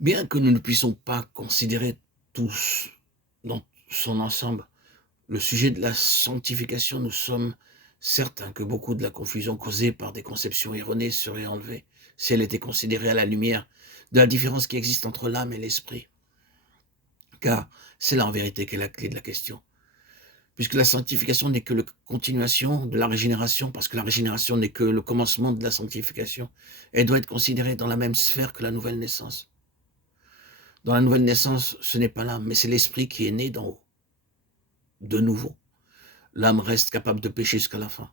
Bien que nous ne puissions pas considérer tous dans son ensemble le sujet de la sanctification, nous sommes certains que beaucoup de la confusion causée par des conceptions erronées serait enlevée si elle était considérée à la lumière de la différence qui existe entre l'âme et l'esprit. Car c'est là en vérité qu'est la clé de la question. Puisque la sanctification n'est que la continuation de la régénération, parce que la régénération n'est que le commencement de la sanctification, elle doit être considérée dans la même sphère que la nouvelle naissance. Dans la nouvelle naissance, ce n'est pas l'âme, mais c'est l'esprit qui est né d'en haut, de nouveau. L'âme reste capable de pécher jusqu'à la fin.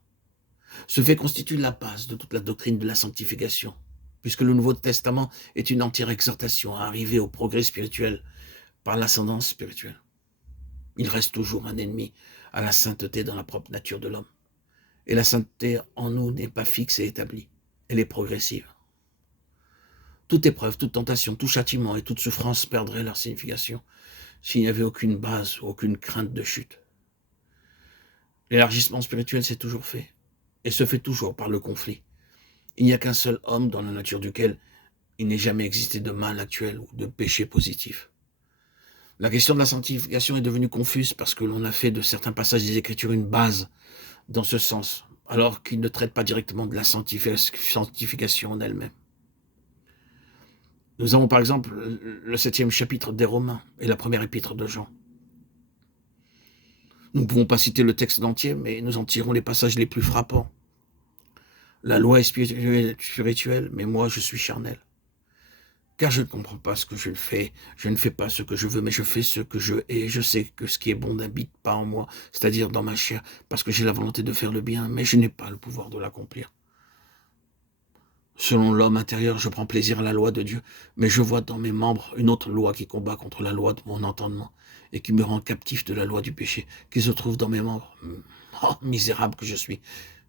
Ce fait constitue la base de toute la doctrine de la sanctification, puisque le Nouveau Testament est une entière exhortation à arriver au progrès spirituel par l'ascendance spirituelle. Il reste toujours un ennemi à la sainteté dans la propre nature de l'homme. Et la sainteté en nous n'est pas fixe et établie, elle est progressive. Toute épreuve, toute tentation, tout châtiment et toute souffrance perdraient leur signification s'il n'y avait aucune base, aucune crainte de chute. L'élargissement spirituel s'est toujours fait, et se fait toujours par le conflit. Il n'y a qu'un seul homme dans la nature duquel il n'ait jamais existé de mal actuel ou de péché positif. La question de la sanctification est devenue confuse parce que l'on a fait de certains passages des Écritures une base dans ce sens, alors qu'ils ne traitent pas directement de la sanctification en elle-même. Nous avons par exemple le 7e chapitre des Romains et la première épître de Jean. Nous ne pouvons pas citer le texte entier, mais nous en tirons les passages les plus frappants. La loi est spirituelle, mais moi je suis charnel. Car je ne comprends pas ce que je fais. Je ne fais pas ce que je veux, mais je fais ce que je hais. Je sais que ce qui est bon n'habite pas en moi, c'est-à-dire dans ma chair, parce que j'ai la volonté de faire le bien, mais je n'ai pas le pouvoir de l'accomplir. Selon l'homme intérieur, je prends plaisir à la loi de Dieu, mais je vois dans mes membres une autre loi qui combat contre la loi de mon entendement et qui me rend captif de la loi du péché qui se trouve dans mes membres. Oh, misérable que je suis,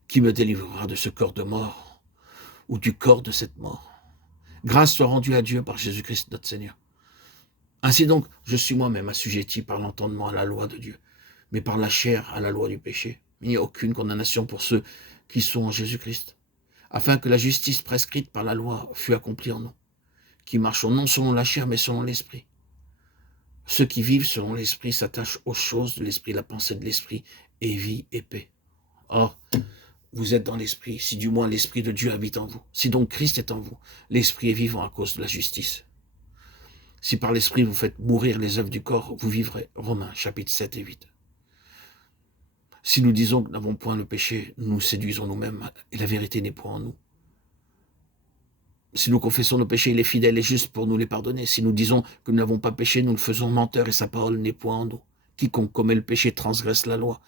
qui me délivrera de ce corps de mort ou du corps de cette mort? Grâce soit rendue à Dieu par Jésus-Christ notre Seigneur. Ainsi donc, je suis moi-même assujetti par l'entendement à la loi de Dieu, mais par la chair à la loi du péché. Il n'y a aucune condamnation pour ceux qui sont en Jésus-Christ, afin que la justice prescrite par la loi fût accomplie en nous, qui marchons non selon la chair, mais selon l'esprit. Ceux qui vivent selon l'esprit s'attachent aux choses de l'esprit, la pensée de l'esprit est vie et paix. Or, vous êtes dans l'esprit, si du moins l'esprit de Dieu habite en vous. Si donc Christ est en vous, l'esprit est vivant à cause de la justice. Si par l'esprit vous faites mourir les œuvres du corps, vous vivrez. Romains, chapitres 7 et 8. Si nous disons que nous n'avons point le péché, nous nous séduisons nous-mêmes, et la vérité n'est point en nous. Si nous confessons nos péchés, il est fidèle et juste pour nous les pardonner. Si nous disons que nous n'avons pas péché, nous le faisons menteur et sa parole n'est point en nous. Quiconque commet le péché transgresse la loi.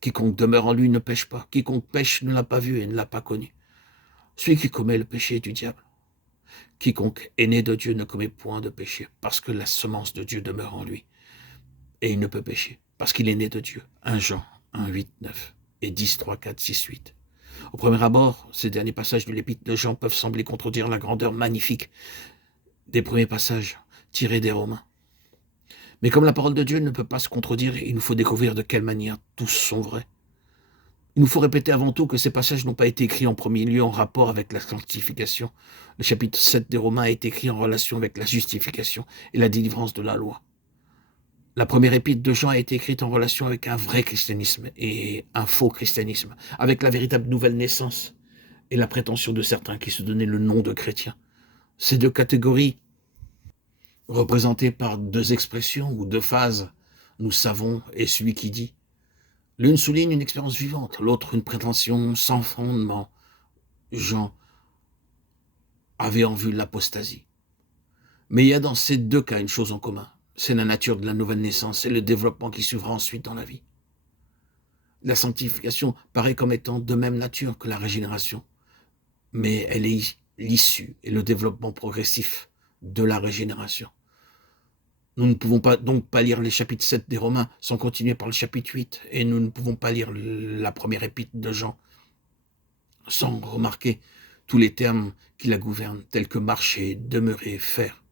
Quiconque demeure en lui ne pêche pas. Quiconque pêche ne l'a pas vu et ne l'a pas connu. Celui qui commet le péché est du diable. Quiconque est né de Dieu ne commet point de péché, parce que la semence de Dieu demeure en lui. Et il ne peut pécher, parce qu'il est né de Dieu. 1 Jean 1, 8, 9 et 10, 3, 4, 6, 8. Au premier abord, ces derniers passages de l'épître de Jean peuvent sembler contredire la grandeur magnifique des premiers passages tirés des Romains. Mais comme la parole de Dieu ne peut pas se contredire, il nous faut découvrir de quelle manière tous sont vrais. Il nous faut répéter avant tout que ces passages n'ont pas été écrits en premier lieu en rapport avec la sanctification. Le chapitre 7 des Romains a été écrit en relation avec la justification et la délivrance de la loi. La première épître de Jean a été écrite en relation avec un vrai christianisme et un faux christianisme, avec la véritable nouvelle naissance et la prétention de certains qui se donnaient le nom de chrétiens. Ces deux catégories, représentées par deux expressions ou deux phases, nous savons, et celui qui dit. L'une souligne une expérience vivante, l'autre une prétention sans fondement. Jean avait en vue l'apostasie. Mais il y a dans ces deux cas une chose en commun, c'est la nature de la nouvelle naissance et le développement qui suivra ensuite dans la vie. La sanctification paraît comme étant de même nature que la régénération, mais elle est l'issue et le développement progressif de la régénération. Nous ne pouvons donc pas lire les chapitres 7 des Romains sans continuer par le chapitre 8, et nous ne pouvons pas lire la première épître de Jean sans remarquer tous les termes qui la gouvernent, tels que marcher, demeurer, faire.